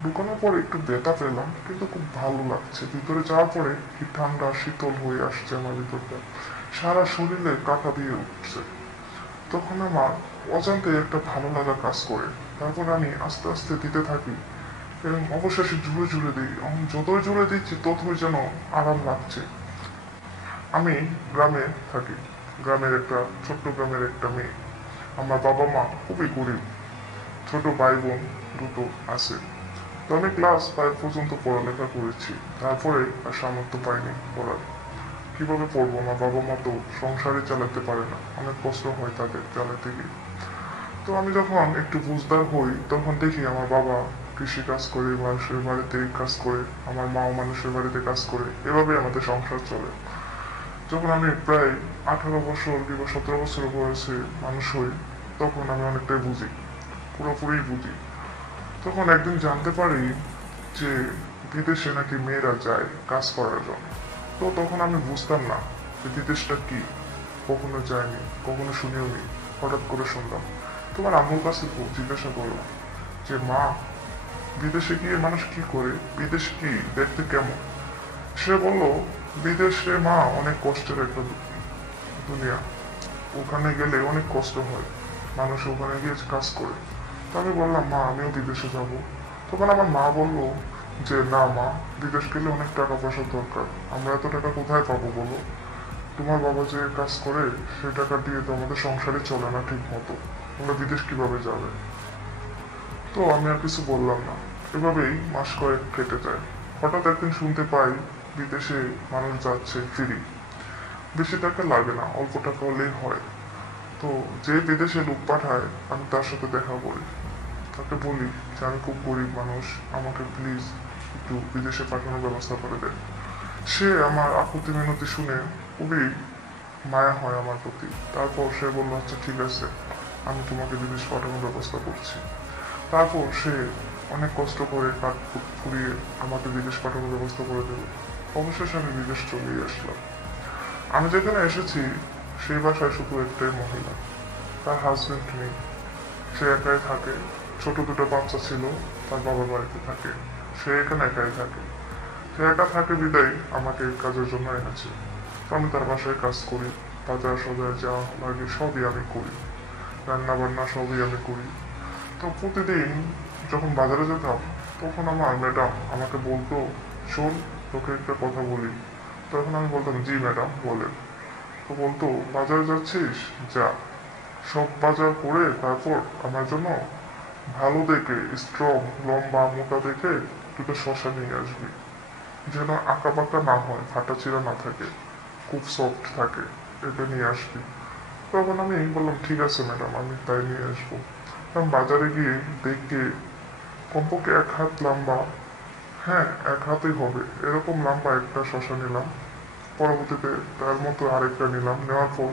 ঢুকানোর পরে একটু ব্যথা পেলাম, কিন্তু খুব ভালো লাগছে। ভিতরে যাওয়ার পরে কি ঠান্ডা শীতল হয়ে আসছে আমার ভিতরটা, সারা শরীরে কাঁটা দিয়ে উঠছে। তখন আমার অজান্তে একটা ভালো লাগা কাজ করে। তারপর আমি আস্তে আস্তে দিতে থাকি এবং অবশেষে জুড়ে জুড়ে দিই। যতই জুড়ে দিচ্ছি ততই যেন আরাম লাগছে। আমি গ্রামে থাকি, গ্রামের একটা ছোট্ট গ্রামের একটা মেয়ে। আমার বাবা মা খুবই গরিব, ছোট ভাই বোন দুটো আছে। তো আমি ক্লাস 5 পর্যন্ত পড়ালেখা করেছি, তারপরে আর সামর্থ্য পাইনি পড়ার। কিভাবে পড়বো? আমার বাবা মা তো সংসারই চালাতে পারে না, অনেক কষ্ট হয় তাদের চালাতে গিয়ে। তো আমি যখন একটু বুঝদার হই তখন দেখি আমার বাবা কৃষি কাজ করে, মানুষের বাড়িতে কাজ করে, আমার মাও মানুষের বাড়িতে কাজ করে, এভাবে আমাদের সংসার চলে। যখন আমি প্রায় 18 বছর কিংবা 17 বছর বয়সে মানুষ হই, তখন আমি অনেকটাই বুঝি, পুরোপুরি বুঝি। তখন একদিন জানতে পারি যে বিদেশে নাকি মেয়েরা যায় কাজ করার জন্য। তো তখন আমি বুঝতাম না যে বিদেশটা কি, কখনো যায়নি, কখনো শুনিও নি। হঠাৎ করে শুনলাম। তোমার আম্মুর কাছে জিজ্ঞাসা করলাম যে মা, বিদেশে গিয়ে মানুষ কি করে, বিদেশ কি, দেখতে কেমন? সে বলল, বিদেশে মা অনেক কষ্টের একটা দুনিয়া, ওখানে গেলে অনেক কষ্ট হয়, মানুষ ওখানে গিয়ে কাজ করে। তো আমি বললাম মা, আমিও বিদেশে যাব। তখন আমার মা বলল যে না মা, বিদেশ গেলে অনেক টাকা পয়সার দরকার, আমরা এত টাকা কোথায় পাবো বলো? তোমার বাবা যে কাজ করে সেই টাকা দিয়ে তো আমাদের সংসারই চলে না ঠিক মতো, তোমরা বিদেশ কিভাবে যাবে? তো আমি আর কিছু বললাম না। এভাবেই মাস কয়েক কেটে যায়। হঠাৎ একদিন শুনতে পাই বিদেশে মানুষ যাচ্ছে ফ্রি, বেশি টাকা লাগে না, অল্প টাকা হলেই হয়। তো যে বিদেশে লোক পাঠায় আমি তার সাথে দেখা করি, তাকে বলি যে আমি খুব গরিব মানুষ, আমাকে প্লিজ একটু বিদেশে পাঠানোর ব্যবস্থা করে দেন। সে আমার আকুতি মিনতি শুনে খুবই মায়া হয় আমার প্রতি। তারপর সে বলল আচ্ছা ঠিক আছে, আমি তোমাকে বিদেশ পাঠানোর ব্যবস্থা করছি। তারপর সে অনেক কষ্ট করে কাঠ ফুরিয়ে আমাকে বিদেশ পাঠানোর ব্যবস্থা করে দিল। অবশেষে আমি বিদেশ চলেই আসলাম। আমি যেখানে এসেছি সেই বাসায় শুধু একটাই মহিলা, তার হাজবেন্ড নেই, সে একাই থাকে। ছোট দুটো বাচ্চা ছিল, তার বাবার বাড়িতে থাকে, সে এখানে একাই থাকে। সে একা থাকে বিদায় আমাকে কাজের জন্য এনেছে। তো আমি তার বাসায় কাজ করি, বাজার সজার যা লাগে সবই আমি করি, রান্না বান্না সবই আমি করি। তো প্রতিদিন যখন বাজারে যেতাম তখন আমার ম্যাডাম আমাকে বলতো, শোন, তোকে একটা কথা বলি। তখন আমি বলতাম জি ম্যাডাম বলেন। তো বলতো, বাজারে যাচ্ছিস, যা, সব বাজার করে তারপর আমার জন্য ভালো দেখে স্ট্রং, লম্বা মোটা দেখে দুটো শশা নিয়ে আসবি, যেন আঁকা বাঁকা না হয়, ফাটা চিরা না থাকে, খুব সফট থাকে, এটা নিয়ে আসবি। তখন আমি বললাম ঠিক আছে ম্যাডাম, আমি তাই নিয়ে আসবো। আমি বাজারে গিয়ে দেখে কমপক্ষে 1 হাত লম্বা, হ্যাঁ 1 হাতই হবে এরকম লম্বা একটা শশা নিলাম। পরবর্তীতে তার মতো আরেকটা নিলাম, নেওয়ার পর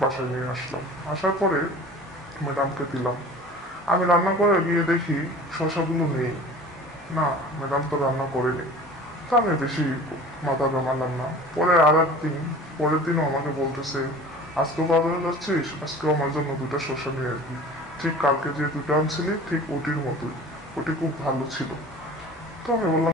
বাসায় নিয়ে আসলাম। আসার পরে ম্যাডামকে দিলাম। আমি রান্না করে গিয়ে দেখি শশাগুলো নেই। না, ম্যাডাম তো রান্না করেনি। তো আমি বেশি মাথা ঘামালাম না। পরে আর একদিন, পরের দিনও আমাকে বলতেছে, আজকেও বাজারে যাচ্ছিস, আজকেও আমার জন্য দুটো শসা নিয়ে আসবি। ঠিক কালকে যে দুটো আনছিলি ঠিক ওটির মতোই, ওটি খুব ভালো ছিল। তো আমি বললাম